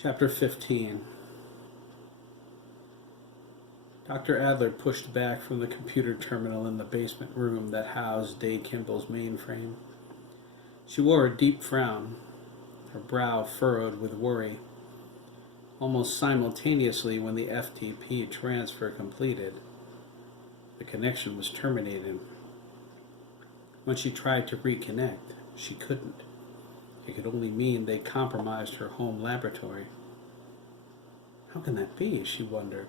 Chapter 15. Dr. Adler pushed back from the computer terminal in the basement room that housed Day Kimball's mainframe. She wore a deep frown, her brow furrowed with worry. Almost simultaneously, when the FTP transfer completed, the connection was terminated. When she tried to reconnect, she couldn't. It could only mean they compromised her home laboratory. How can that be, she wondered,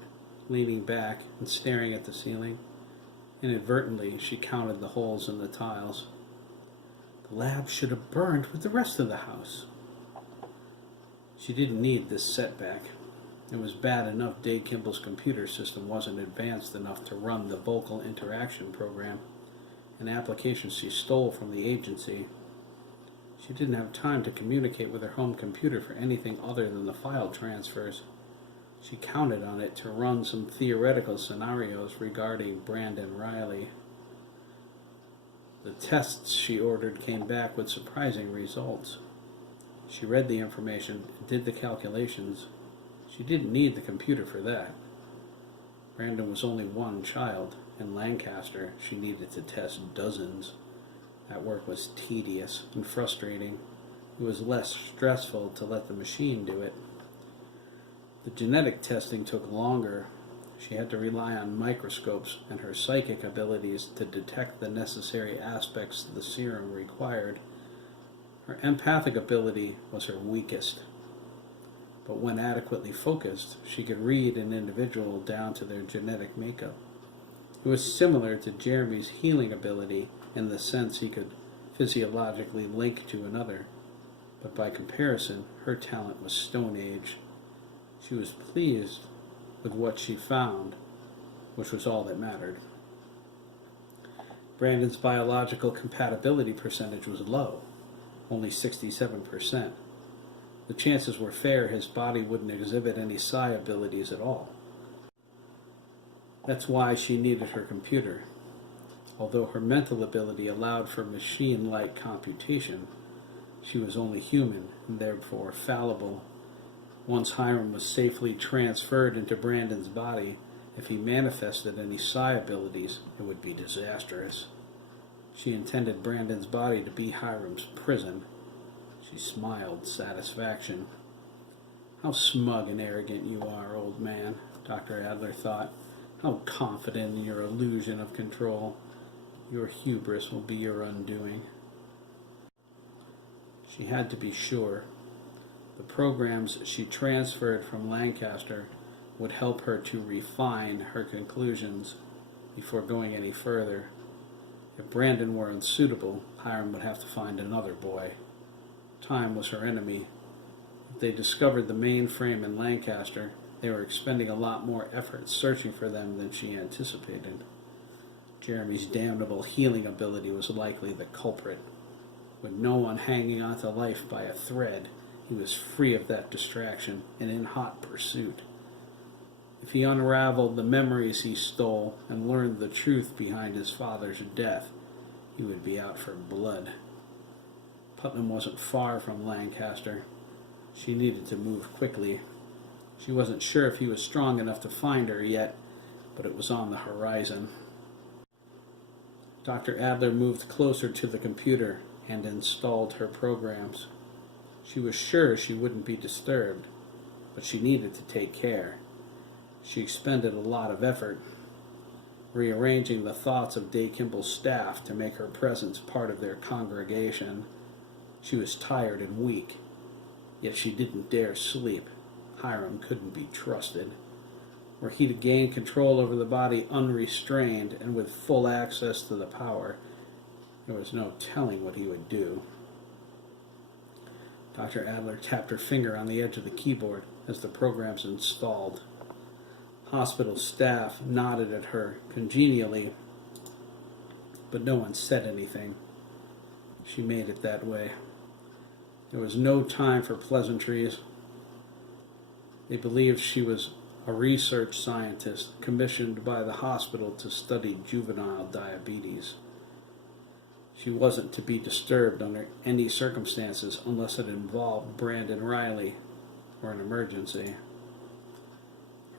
leaning back and staring at the ceiling. Inadvertently, she counted the holes in the tiles. The lab should have burned with the rest of the house. She didn't need this setback. It was bad enough Day Kimball's computer system wasn't advanced enough to run the vocal interaction program, an application she stole from the agency. She didn't have time to communicate with her home computer for anything other than the file transfers. She counted on it to run some theoretical scenarios regarding Brandon Riley. The tests she ordered came back with surprising results. She read the information and did the calculations. She didn't need the computer for that. Brandon was only one child. In Lancaster, she needed to test dozens. That work was tedious and frustrating. It was less stressful to let the machine do it. The genetic testing took longer. She had to rely on microscopes and her psychic abilities to detect the necessary aspects the serum required. Her empathic ability was her weakest. But when adequately focused, she could read an individual down to their genetic makeup. It was similar to Jeremy's healing ability in the sense he could physiologically link to another, but by comparison, her talent was Stone Age. She was pleased with what she found, which was all that mattered. Brandon's biological compatibility percentage was low, only 67%. The chances were fair his body wouldn't exhibit any psi abilities at all. That's why she needed her computer. Although her mental ability allowed for machine-like computation, she was only human and therefore fallible. Once Hiram was safely transferred into Brandon's body, if he manifested any psi abilities, it would be disastrous. She intended Brandon's body to be Hiram's prison. She smiled satisfaction. How smug and arrogant you are, old man, Dr. Adler thought. How confident in your illusion of control. Your hubris will be your undoing. She had to be sure. The programs she transferred from Lancaster would help her to refine her conclusions before going any further. If Brandon were unsuitable, Hiram would have to find another boy. Time was her enemy. If they discovered the mainframe in Lancaster, they were expending a lot more effort searching for them than she anticipated. Jeremy's damnable healing ability was likely the culprit. With no one hanging on to life by a thread, he was free of that distraction and in hot pursuit. If he unraveled the memories he stole and learned the truth behind his father's death, he would be out for blood. Putnam wasn't far from Lancaster. She needed to move quickly. She wasn't sure if he was strong enough to find her yet, but it was on the horizon. Dr. Adler moved closer to the computer and installed her programs. She was sure she wouldn't be disturbed, but she needed to take care. She expended a lot of effort, rearranging the thoughts of Day Kimball's staff to make her presence part of their congregation. She was tired and weak, yet she didn't dare sleep. Hiram couldn't be trusted. Were he to gain control over the body unrestrained and with full access to the power, there was no telling what he would do. Dr. Adler tapped her finger on the edge of the keyboard as the programs installed. Hospital staff nodded at her congenially, but no one said anything. She made it that way. There was no time for pleasantries. They believed she was a research scientist commissioned by the hospital to study juvenile diabetes. She wasn't to be disturbed under any circumstances unless it involved Brandon Riley. or an emergency.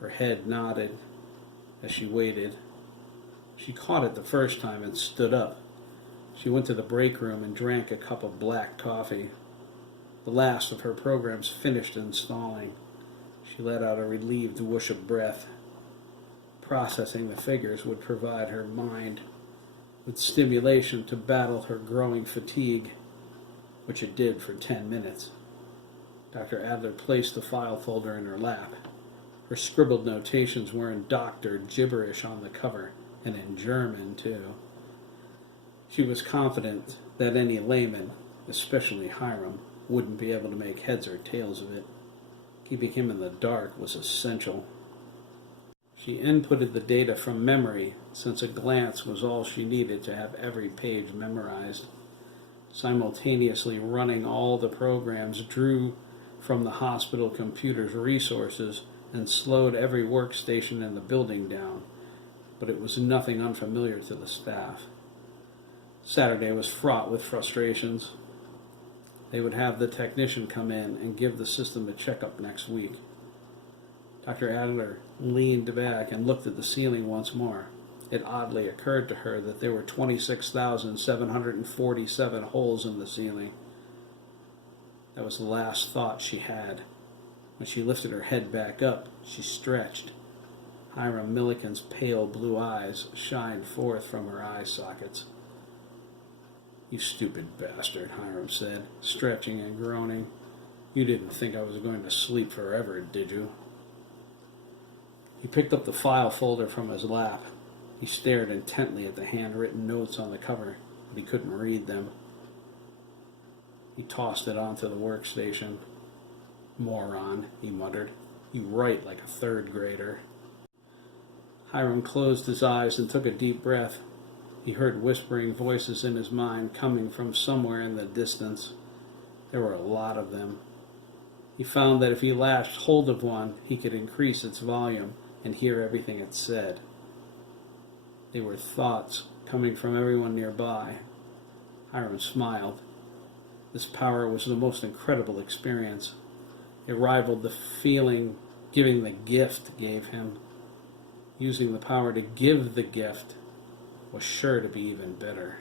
Her head nodded as she waited. She caught it the first time and stood up. She went to the break room and drank a cup of black coffee. The last of her programs finished installing. She let out a relieved whoosh of breath. Processing the figures would provide her mind with stimulation to battle her growing fatigue, which it did for 10 minutes. Dr. Adler placed the file folder in her lap. Her scribbled notations were in doctor gibberish on the cover, and in German, too. She was confident that any layman, especially Hiram, wouldn't be able to make heads or tails of it. Keeping him in the dark was essential. She inputted the data from memory, since a glance was all she needed to have every page memorized. Simultaneously running all the programs drew from the hospital computer's resources and slowed every workstation in the building down, but it was nothing unfamiliar to the staff. Saturday was fraught with frustrations. They would have the technician come in and give the system a checkup next week. Dr. Adler leaned back and looked at the ceiling once more. It oddly occurred to her that there were 26,747 holes in the ceiling. That was the last thought she had. When she lifted her head back up, she stretched. Hiram Milliken's pale blue eyes shined forth from her eye sockets. "You stupid bastard," Hiram said, stretching and groaning. "You didn't think I was going to sleep forever, did you?" He picked up the file folder from his lap. He stared intently at the handwritten notes on the cover, but he couldn't read them. He tossed it onto the workstation. "Moron," he muttered. "You write like a third grader." Hiram closed his eyes and took a deep breath. He heard whispering voices in his mind coming from somewhere in the distance. There were a lot of them. He found that if he lashed hold of one, he could increase its volume and hear everything it said. They were thoughts coming from everyone nearby. Hiram smiled. This power was the most incredible experience. It rivaled the feeling giving the gift gave him. Using the power to give the gift was sure to be even better.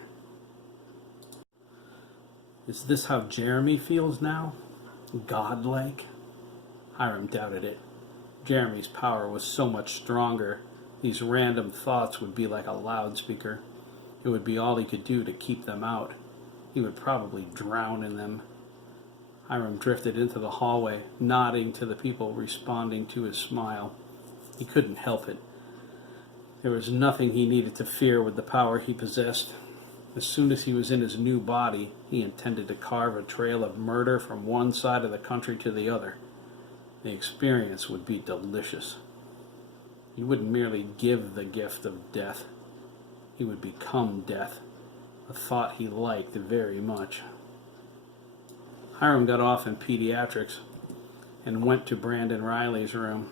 Is this how Jeremy feels now? Godlike? Hiram doubted it. Jeremy's power was so much stronger. These random thoughts would be like a loudspeaker. It would be all he could do to keep them out. He would probably drown in them. Hiram drifted into the hallway, nodding to the people responding to his smile. He couldn't help it. There was nothing he needed to fear with the power he possessed. As soon as he was in his new body, he intended to carve a trail of murder from one side of the country to the other. The experience would be delicious. He wouldn't merely give the gift of death. He would become death, a thought he liked very much. Hiram got off in pediatrics and went to Brandon Riley's room.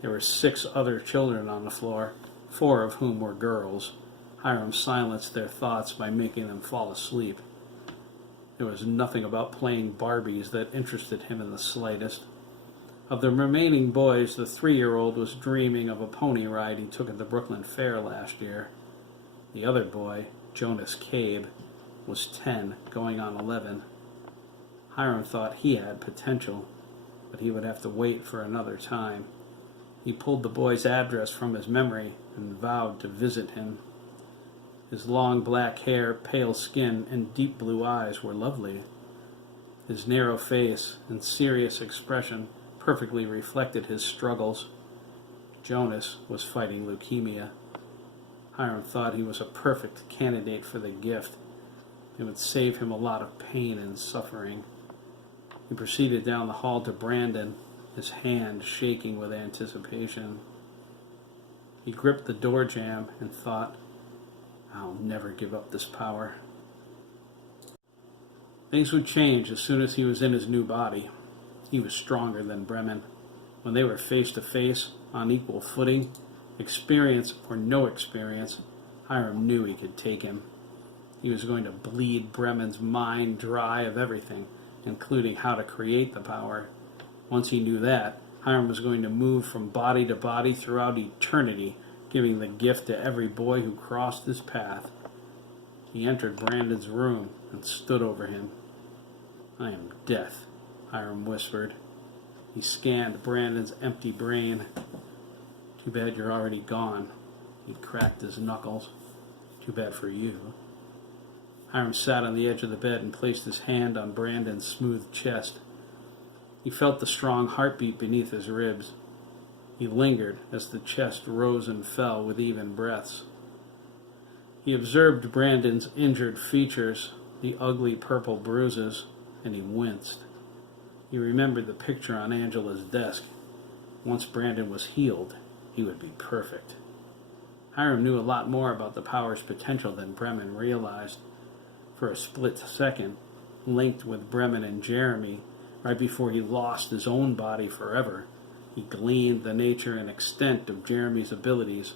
There were 6 other children on the floor, 4 of whom were girls. Hiram silenced their thoughts by making them fall asleep. There was nothing about playing Barbies that interested him in the slightest. Of the remaining boys, the 3-year-old was dreaming of a pony ride he took at the Brooklyn Fair last year. The other boy, Jonas Cabe, was 10, going on 11. Hiram thought he had potential, but he would have to wait for another time. He pulled the boy's address from his memory and vowed to visit him. His long black hair, pale skin, and deep blue eyes were lovely. His narrow face and serious expression perfectly reflected his struggles. Jonas was fighting leukemia. Hiram thought he was a perfect candidate for the gift. It would save him a lot of pain and suffering. He proceeded down the hall to Brandon, his hand shaking with anticipation. He gripped the door jamb and thought, "I'll never give up this power." Things would change as soon as he was in his new body. He was stronger than Bremen. When they were face to face, on equal footing, experience or no experience, Hiram knew he could take him. He was going to bleed Bremen's mind dry of everything, including how to create the power, Once he knew that, Hiram was going to move from body to body throughout eternity, giving the gift to every boy who crossed his path. He entered Brandon's room and stood over him. "I am death," Hiram whispered. He scanned Brandon's empty brain. "Too bad you're already gone." He cracked his knuckles. "Too bad for you." Hiram sat on the edge of the bed and placed his hand on Brandon's smooth chest. He felt the strong heartbeat beneath his ribs. He lingered as the chest rose and fell with even breaths. He observed Brandon's injured features, the ugly purple bruises, and he winced. He remembered the picture on Angela's desk. Once Brandon was healed, he would be perfect. Hiram knew a lot more about the power's potential than Bremen realized. For a split second, linked with Bremen and Jeremy, right before he lost his own body forever, he gleaned the nature and extent of Jeremy's abilities.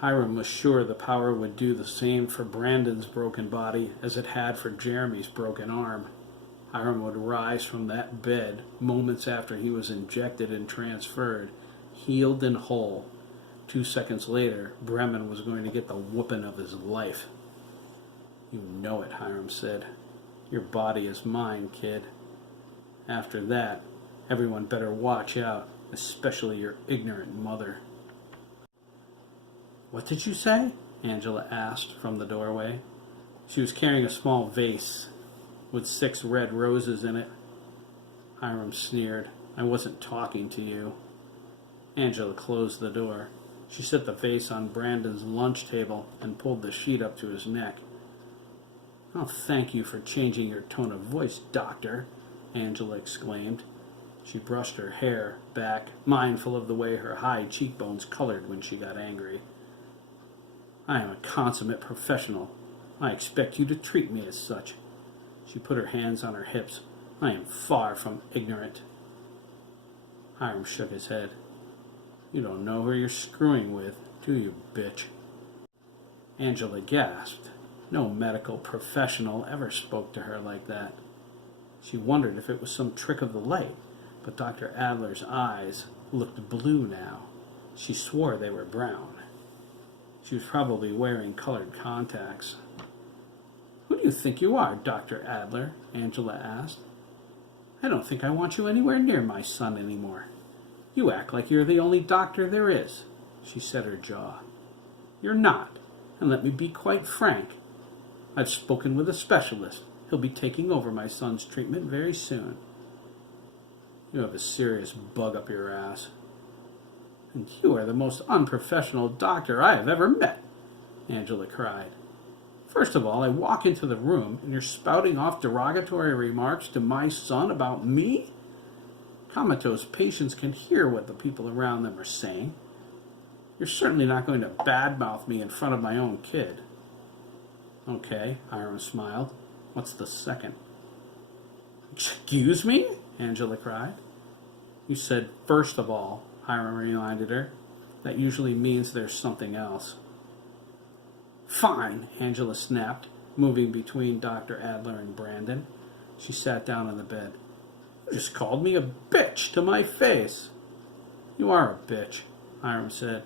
Hiram was sure the power would do the same for Brandon's broken body as it had for Jeremy's broken arm. Hiram would rise from that bed moments after he was injected and transferred, healed and whole. 2 seconds later, Bremen was going to get the whooping of his life. "You know it," Hiram said. "Your body is mine, kid. After that, everyone better watch out, especially your ignorant mother." "What did you say?" Angela asked from the doorway. She was carrying a small vase with 6 red roses in it. Hiram sneered. "I wasn't talking to you." Angela closed the door. She set the vase on Brandon's lunch table and pulled the sheet up to his neck. "Oh, thank you for changing your tone of voice, Doctor," Angela exclaimed. She brushed her hair back, mindful of the way her high cheekbones colored when she got angry. "I am a consummate professional. I expect you to treat me as such." She put her hands on her hips. "I am far from ignorant." Hiram shook his head. "You don't know who you're screwing with, do you, bitch?" Angela gasped. No medical professional ever spoke to her like that. She wondered if it was some trick of the light, but Dr. Adler's eyes looked blue now. She swore they were brown. She was probably wearing colored contacts. "Who do you think you are, Dr. Adler?" Angela asked. "I don't think I want you anywhere near my son anymore. You act like you're the only doctor there is." She set her jaw. "You're not, and let me be quite frank. I've spoken with a specialist. He'll be taking over my son's treatment very soon." "You have a serious bug up your ass." "And you are the most unprofessional doctor I have ever met," Angela cried. "First of all, I walk into the room and you're spouting off derogatory remarks to my son about me? Comatose patients can hear what the people around them are saying. You're certainly not going to badmouth me in front of my own kid." "Okay," Hiram smiled. "What's the second?" "Excuse me?" Angela cried. "You said, first of all," Hiram reminded her. "That usually means there's something else." "Fine," Angela snapped, moving between Dr. Adler and Brandon. She sat down on the bed. "You just called me a bitch to my face." "You are a bitch," Hiram said.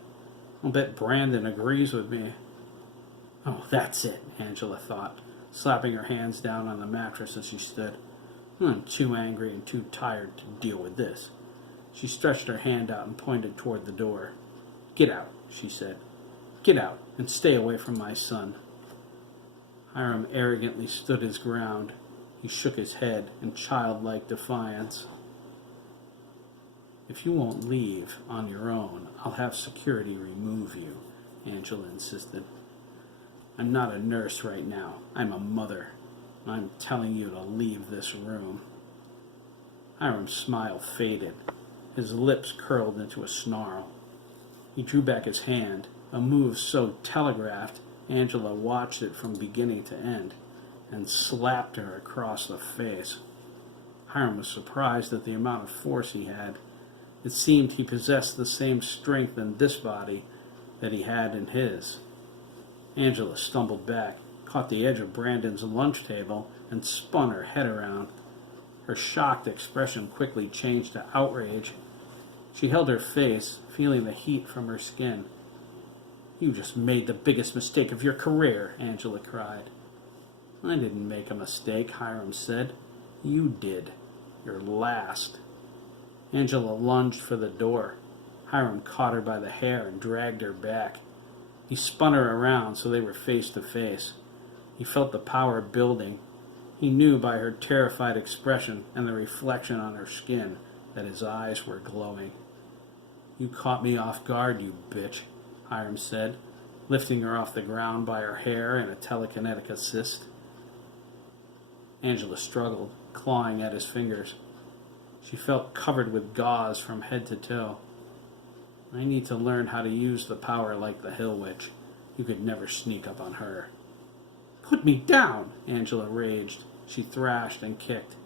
"I'll bet Brandon agrees with me." "Oh, that's it," Angela thought, slapping her hands down on the mattress as she stood. "I'm too angry and too tired to deal with this." She stretched her hand out and pointed toward the door. "Get out," she said. "Get out and stay away from my son." Hiram arrogantly stood his ground. He shook his head in childlike defiance. "If you won't leave on your own, I'll have security remove you," Angela insisted. "I'm not a nurse right now. I'm a mother. I'm telling you to leave this room." Hiram's smile faded. His lips curled into a snarl. He drew back his hand, a move so telegraphed Angela watched it from beginning to end, and slapped her across the face. Hiram was surprised at the amount of force he had. It seemed he possessed the same strength in this body that he had in his. Angela stumbled back, caught the edge of Brandon's lunch table, and spun her head around. Her shocked expression quickly changed to outrage. She held her face, feeling the heat from her skin. "You just made the biggest mistake of your career," Angela cried. "I didn't make a mistake," Hiram said. "You did. Your last." Angela lunged for the door. Hiram caught her by the hair and dragged her back. He spun her around so they were face to face. He felt the power building. He knew by her terrified expression and the reflection on her skin that his eyes were glowing. "You caught me off guard, you bitch," Hiram said, lifting her off the ground by her hair in a telekinetic assist. Angela struggled, clawing at his fingers. She felt covered with gauze from head to toe. "I need to learn how to use the power like the Hill Witch. You could never sneak up on her." "Put me down!" Angela raged. She thrashed and kicked.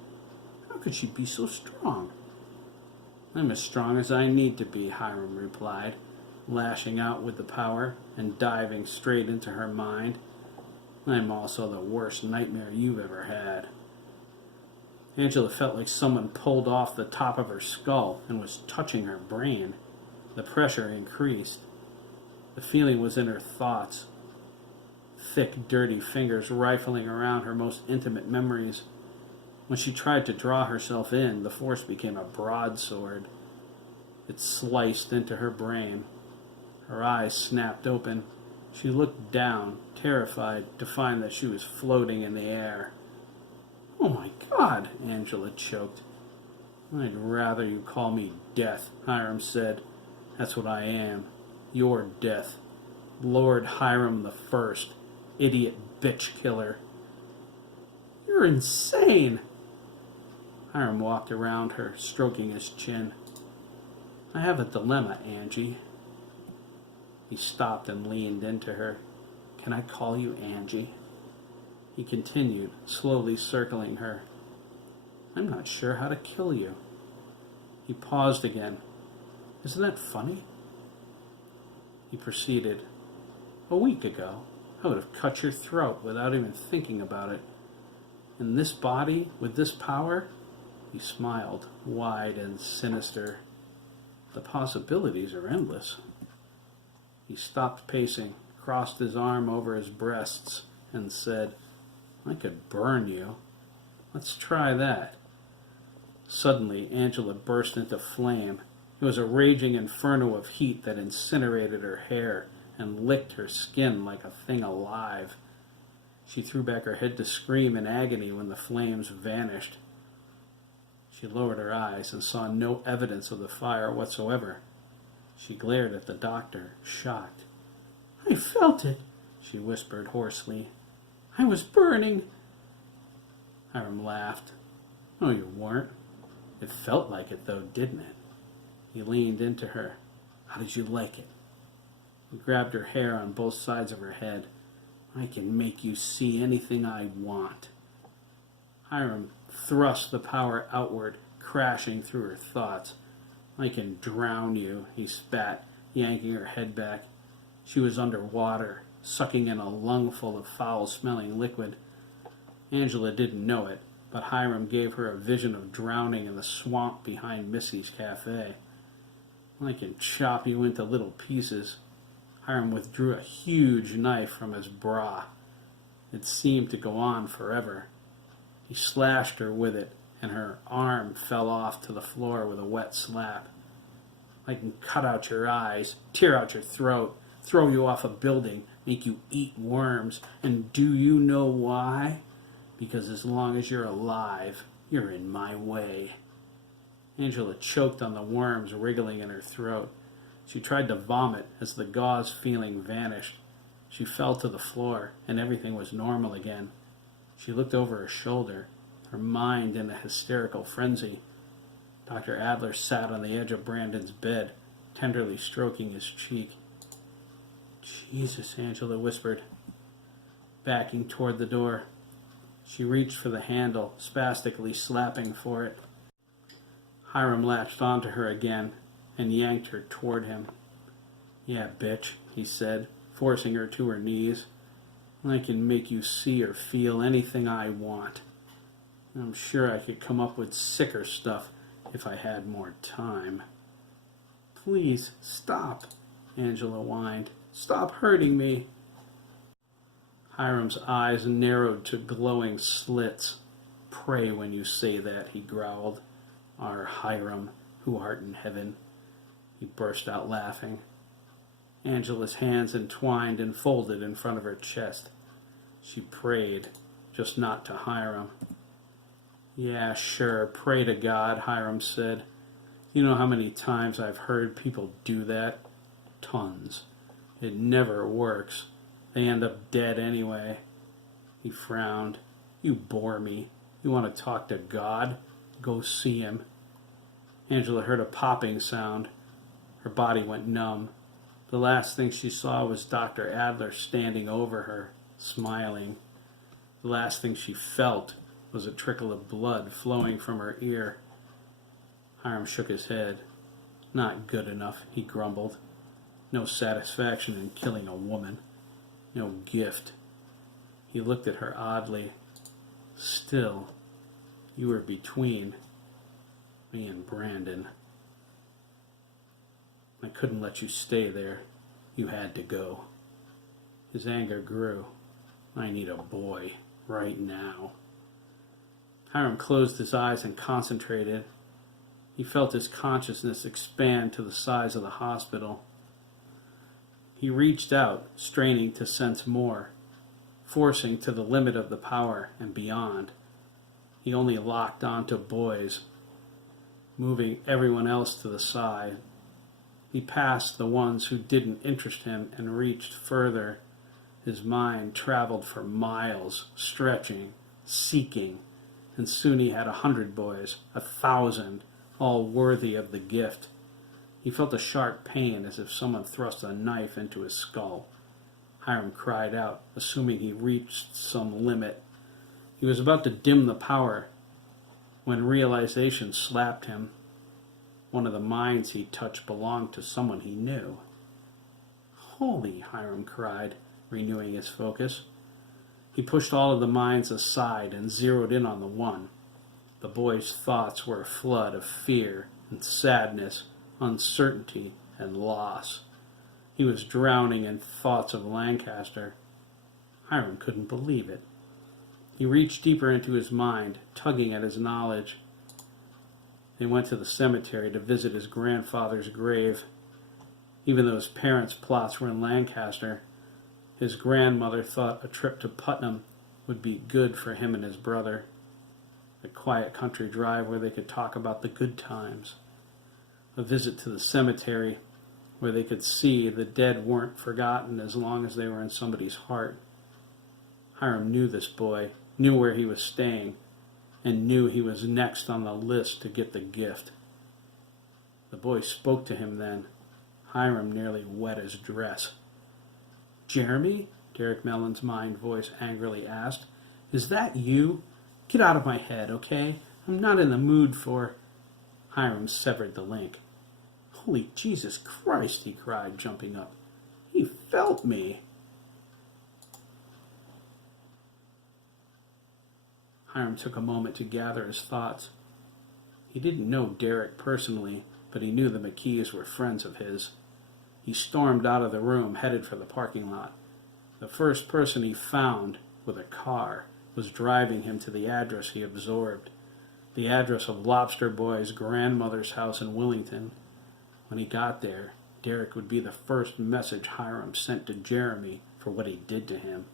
How could she be so strong? "I'm as strong as I need to be," Hiram replied, lashing out with the power and diving straight into her mind. "I'm also the worst nightmare you've ever had." Angela felt like someone pulled off the top of her skull and was touching her brain. The pressure increased. The feeling was in her thoughts. Thick, dirty fingers rifling around her most intimate memories. When she tried to draw herself in, the force became a broadsword. It sliced into her brain. Her eyes snapped open. She looked down, terrified, to find that she was floating in the air. "Oh my God," Angela choked. "I'd rather you call me Death," Hiram said. "That's what I am. You're Death. Lord Hiram the First. Idiot bitch killer." "You're insane." Hiram walked around her, stroking his chin. "I have a dilemma, Angie." He stopped and leaned into her. "Can I call you Angie?" He continued, slowly circling her. "I'm not sure how to kill you." He paused again. "Isn't that funny?" He proceeded. "A week ago, I would have cut your throat without even thinking about it. In this body, with this power," he smiled, wide and sinister, "the possibilities are endless." He stopped pacing, crossed his arm over his breasts, and said, "I could burn you. Let's try that." Suddenly, Angela burst into flame. It was a raging inferno of heat that incinerated her hair and licked her skin like a thing alive. She threw back her head to scream in agony when the flames vanished. She lowered her eyes and saw no evidence of the fire whatsoever. She glared at the doctor, shocked. "I felt it," she whispered hoarsely. "I was burning." Hiram laughed. "No, you weren't. It felt like it, though, didn't it?" He leaned into her. "How did you like it?" He grabbed her hair on both sides of her head. "I can make you see anything I want." Hiram thrust the power outward, crashing through her thoughts. "I can drown you," he spat, yanking her head back. She was underwater, sucking in a lungful of foul-smelling liquid. Angela didn't know it, but Hiram gave her a vision of drowning in the swamp behind Missy's cafe. "I can chop you into little pieces." Hiram withdrew a huge knife from his bra. It seemed to go on forever. He slashed her with it, and her arm fell off to the floor with a wet slap. "I can cut out your eyes, tear out your throat, throw you off a building, make you eat worms, and do you know why? Because as long as you're alive, you're in my way." Angela choked on the worms wriggling in her throat. She tried to vomit as the gauze feeling vanished. She fell to the floor, and everything was normal again. She looked over her shoulder, her mind in a hysterical frenzy. Dr. Adler sat on the edge of Brandon's bed, tenderly stroking his cheek. "Jesus," Angela whispered, backing toward the door. She reached for the handle, spastically slapping for it. Hiram latched onto her again and yanked her toward him. "Yeah, bitch," he said, forcing her to her knees. "I can make you see or feel anything I want. I'm sure I could come up with sicker stuff if I had more time. Please, stop, Angela whined. Stop hurting me. Hiram's eyes narrowed to glowing slits. Pray when you say that, he growled. Our Hiram, who art in heaven. He burst out laughing. Angela's hands entwined and folded in front of her chest. She prayed, just not to Hiram. Yeah, sure, pray to God, Hiram said. You know how many times I've heard people do that? Tons. It never works. They end up dead anyway. He frowned. You bore me. You want to talk to God? Go see him. Angela heard a popping sound. Her body went numb. The last thing she saw was Dr. Adler standing over her, smiling. The last thing she felt was a trickle of blood flowing from her ear. Hiram shook his head. Not good enough, he grumbled. No satisfaction in killing a woman. No gift. He looked at her oddly. Still, you were between me and Brandon. I couldn't let you stay there. You had to go. His anger grew. I need a boy, right now. Hiram closed his eyes and concentrated. He felt his consciousness expand to the size of the hospital. He reached out, straining to sense more, forcing to the limit of the power and beyond. He only locked onto boys, moving everyone else to the side. He passed the ones who didn't interest him and reached further. His mind traveled for miles, stretching, seeking, and soon he had 100 boys, 1,000, all worthy of the gift. He felt a sharp pain as if someone thrust a knife into his skull. Hiram cried out, assuming he reached some limit. He was about to dim the power when realization slapped him. One of the minds he touched belonged to someone he knew. Holy, Hiram cried, renewing his focus. He pushed all of the minds aside and zeroed in on the one. The boy's thoughts were a flood of fear and sadness, uncertainty and loss. He was drowning in thoughts of Lancaster. Hiram couldn't believe it. He reached deeper into his mind, tugging at his knowledge. They went to the cemetery to visit his grandfather's grave. Even though his parents' plots were in Lancaster, his grandmother thought a trip to Putnam would be good for him and his brother. A quiet country drive where they could talk about the good times. A visit to the cemetery where they could see the dead weren't forgotten as long as they were in somebody's heart. Hiram knew this boy, knew where he was staying, and knew he was next on the list to get the gift. The boy spoke to him then. Hiram nearly wet his dress. Jeremy? Derek Mellon's mind voice angrily asked. Is that you? Get out of my head, okay? I'm not in the mood for... Hiram severed the link. Holy Jesus Christ, he cried, jumping up. He felt me. Hiram took a moment to gather his thoughts. He didn't know Derek personally, but he knew the McKees were friends of his. He stormed out of the room, headed for the parking lot. The first person he found, with a car, was driving him to the address he absorbed, the address of Lobster Boy's grandmother's house in Willington. When he got there, Derek would be the first message Hiram sent to Jeremy for what he did to him.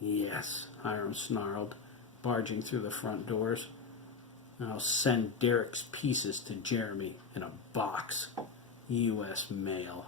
Yes, Hiram snarled, barging through the front doors. I'll send Derek's pieces to Jeremy in a box. U.S. mail.